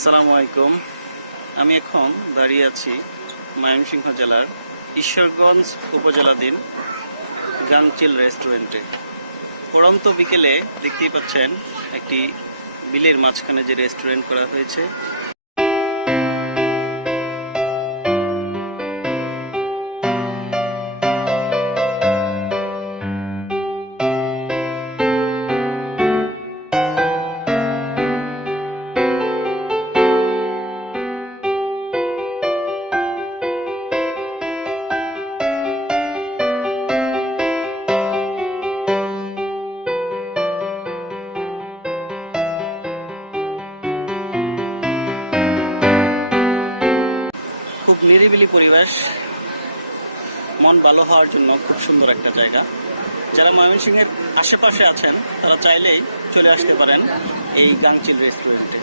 আসসালামু আলাইকুম। আমি এখন দাঁড়িয়ে আছি ময়মনসিংহ জেলার ঈশ্বরগঞ্জ উপজেলাধীন গাংচিল রেস্টুরেন্টে। পড়ন্ত বিকেলে দেখতেই পাচ্ছেন একটি বিলের মাঝখানে যে রেস্টুরেন্ট করা হয়েছে। খুব নিরিবিলি পরিবেশ, মন ভালো হওয়ার জন্য খুব সুন্দর একটা জায়গা। যারা ময়মনসিংহের আশেপাশে আছেন তারা চাইলেই চলে আসতে পারেন এই গাংচিল রেস্টুরেন্টে।